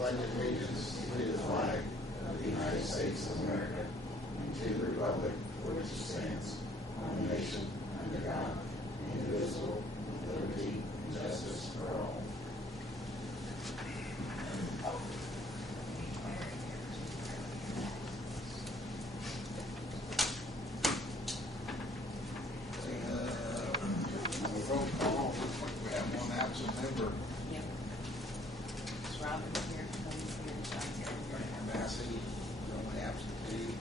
pledge allegiance to the flag of the United States of America and to the republic for which it stands, one nation, under God, indivisible, with liberty and justice for all. Roll call. Looks like we have one absent member. Yep. It's Robin here, Tony's here, Sean's here. Massey, the only absentee.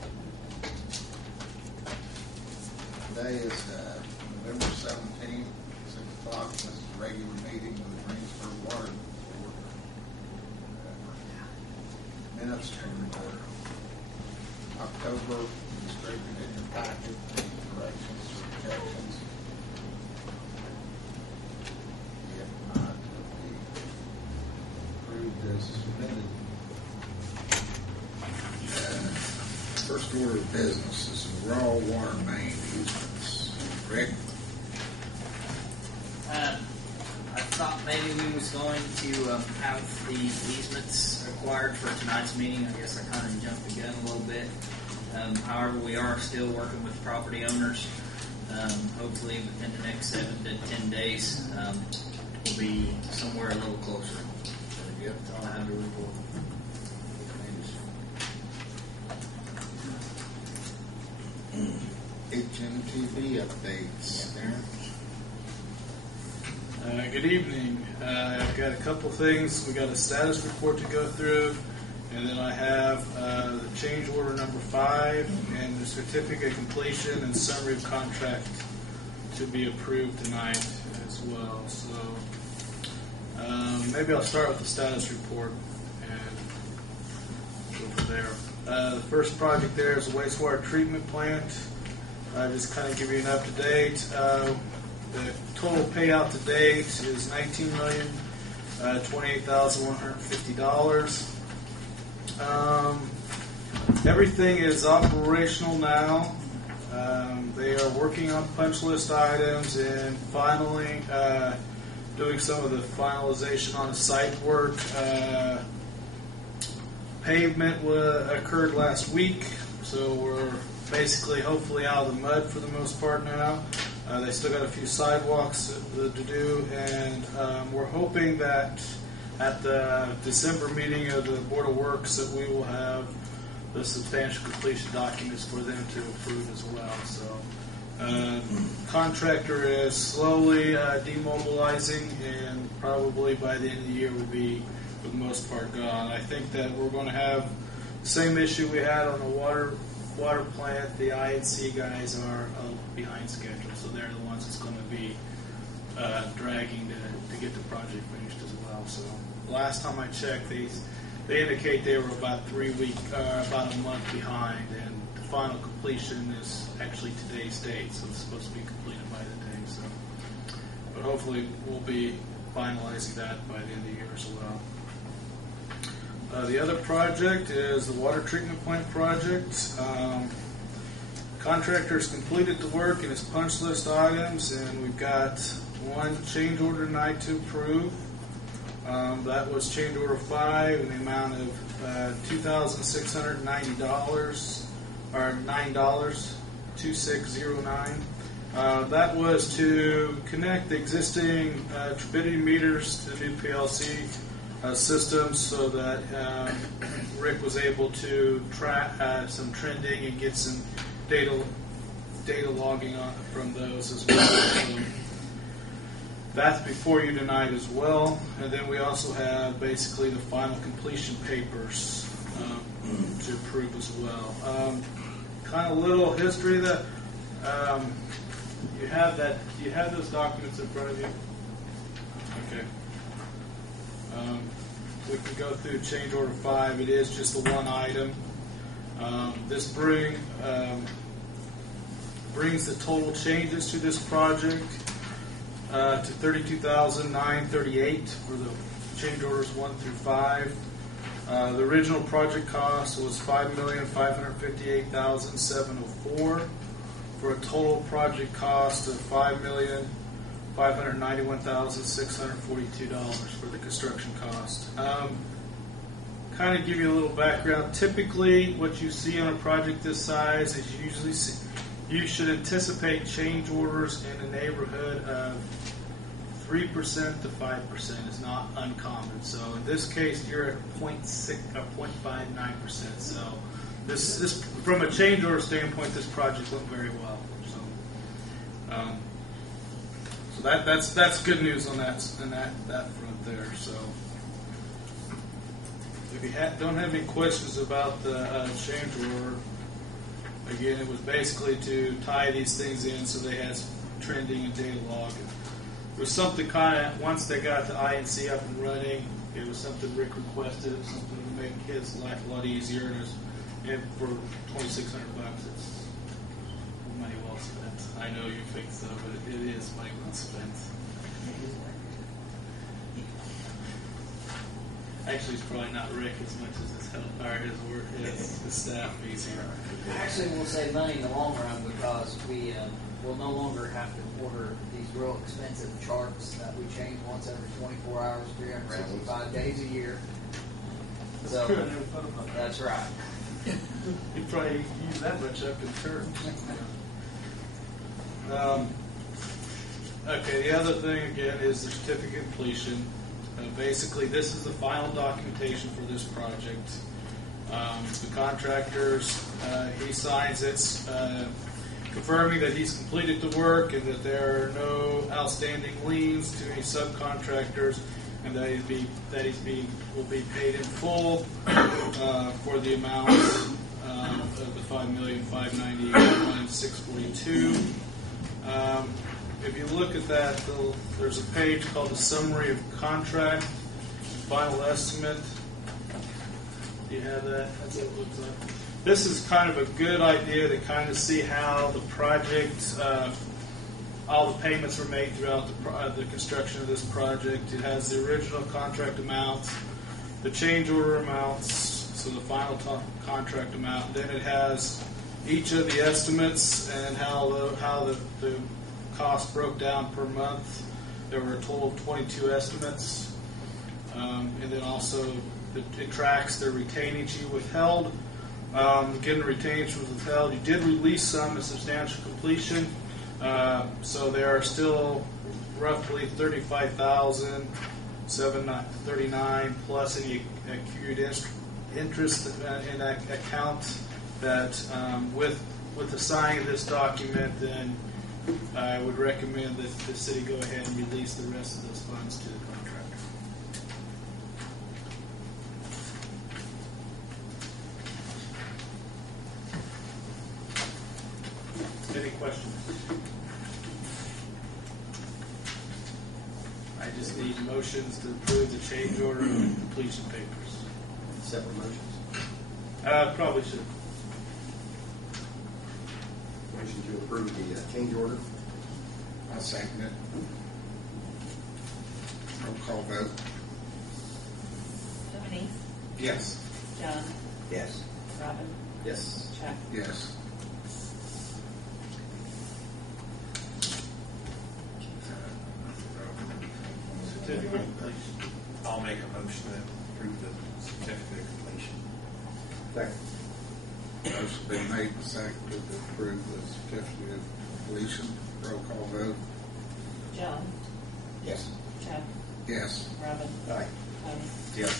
Today is November 17th, 6 o'clock. This is a regular meeting of the Greensburg Water Board. Minutes from October, distributed in your packet. Any corrections or rejections? If not, it'll be approved as submitted. First order of business is raw water main easements. Rick? I thought maybe we was going to have the easements required for tonight's meeting. I guess I kind of jumped the gun a little bit. However, we are still working with property owners. Hopefully within the next 7 to 10 days, we'll be somewhere a little closer. Yep. That's all I have to report. HMTV updates. Darren? Good evening. I've got a couple things. We got a status report to go through, and then I have the change order number 5 and the certificate of completion and summary of contract to be approved tonight as well. So maybe I'll start with the status report and go from there. The first project there is a wastewater treatment plant. Just kind of give you an up-to-date. The total payout to date is $19,028,150. Everything is operational now. They are working on punch list items and finally doing some of the finalization on the site work. Pavement occurred last week, so we're basically hopefully out of the mud for the most part now. They still got a few sidewalks to do, and we're hoping that at the December meeting of the Board of Works that we will have the substantial completion documents for them to approve as well. So contractor is slowly demobilizing, and probably by the end of the year will be for the most part gone. I think that we're going to have the same issue we had on the water plant. The I&C guys are behind schedule, so they're the ones that's going to be dragging to get the project finished as well. So last time I checked, they indicate they were about about a month behind, and the final completion is actually today's date, so it's supposed to be completed by the day. So, but hopefully we'll be finalizing that by the end of the year as well. The other project is the water treatment plant project. Contractor's completed the work in his punch list items, and we've got one change order tonight to approve. That was change order 5 in the amount of $2,690 or $9, 2609. That was to connect the existing turbidity meters to the new PLC systems, so that Rick was able to track some trending and get some data logging on from those as well. So that's before you tonight as well. And then we also have basically the final completion papers to approve as well. Kind of little history that you have those documents in front of you. Okay. We can go through change order 5. It is just the one item. This brings the total changes to this project to $32,938 for the change orders 1 through 5. The original project cost was $5,558,704 for a total project cost of $5,591,642 for the construction cost. kind of give you a little background. Typically, what you see on a project this size is you should anticipate change orders in the neighborhood of 3% to 5% is not uncommon. So in this case, you're at 0.59%. So this from a change order standpoint, this project went very well. So that's good news on that front there. So if you don't have any questions about the change order, again, it was basically to tie these things in so they had trending and data log. It was something kind of, once they got the INC up and running, it was something Rick requested, something to make his life a lot easier. And for $2,600, it's money well spent. I know you think so, but it is money well spent. Actually, it's probably not Rick as much as his help or his staff easier. Actually, we'll save money in the long run because we will no longer have to order these real expensive charts that we change once every 24 hours, 365 days a year. That's So true. I never thought about that. that's right. You probably use that much up in church. Okay, the other thing again is the certificate of completion. Basically, this is the final documentation for this project. The contractors, he signs it, confirming that he's completed the work and that there are no outstanding liens to any subcontractors, and that will be paid in full for the amount of the $5,598,642. If you look at that, there's a page called the Summary of Contract, Final Estimate. Do you have that? That's what it looks like. This is kind of a good idea to kind of see how the project, all the payments were made throughout the construction of this project. It has the original contract amount, the change order amounts, so the final contract amount. And then it has each of the estimates and how the cost broke down per month. There were a total of 22 estimates. And then also it tracks the retainage you withheld. Getting the retainage was withheld. You did release some at substantial completion. So there are still roughly $35,739 plus any accrued interest in that account that with the signing of this document, then I would recommend that the city go ahead and release the rest of those funds to the contractor. Any questions? I just need motions to approve the change order and completion papers. Separate motions. Probably should. Motion to approve the change order. I'll second it. Roll call vote. Denise, Yes. John, Yes. Robin, Yes. Chuck. Yes. Certificate of completion. I'll make a motion to approve the certificate of completion. Second. Motion been made and seconded to approve the certificate of completion. Roll call vote. John, Yes. Chuck, Yes. Robin, Aye. Denise. Yes.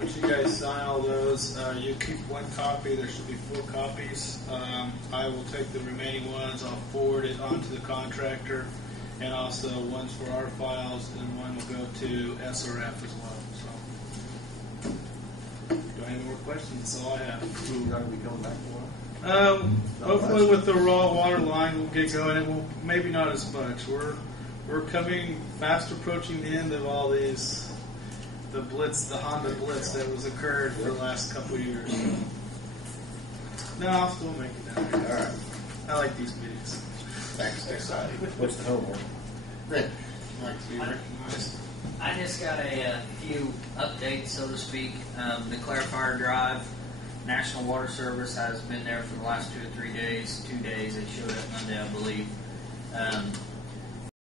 Once you guys sign all those, you keep one copy. There should be 4 copies. I will take the remaining ones. I'll forward it on to the contractor, and also one's for our files, and one will go to SRF as well. So, do I have any more questions? That's all I have. You're not going to be coming back for Hopefully, with the raw water line, we'll get going. It will maybe not as much. We're coming fast approaching the end of all these. The Honda Blitz that was occurred for the last couple of years. No, I'll still make it down there. All right. I like these meetings. Thanks, Exciting. What's the homework? Rick, I like to be recognized. I just got a few updates, so to speak. The clarifier drive, National Water Service has been there for the last 2 or 3 days. 2 days. They showed up Monday, I believe.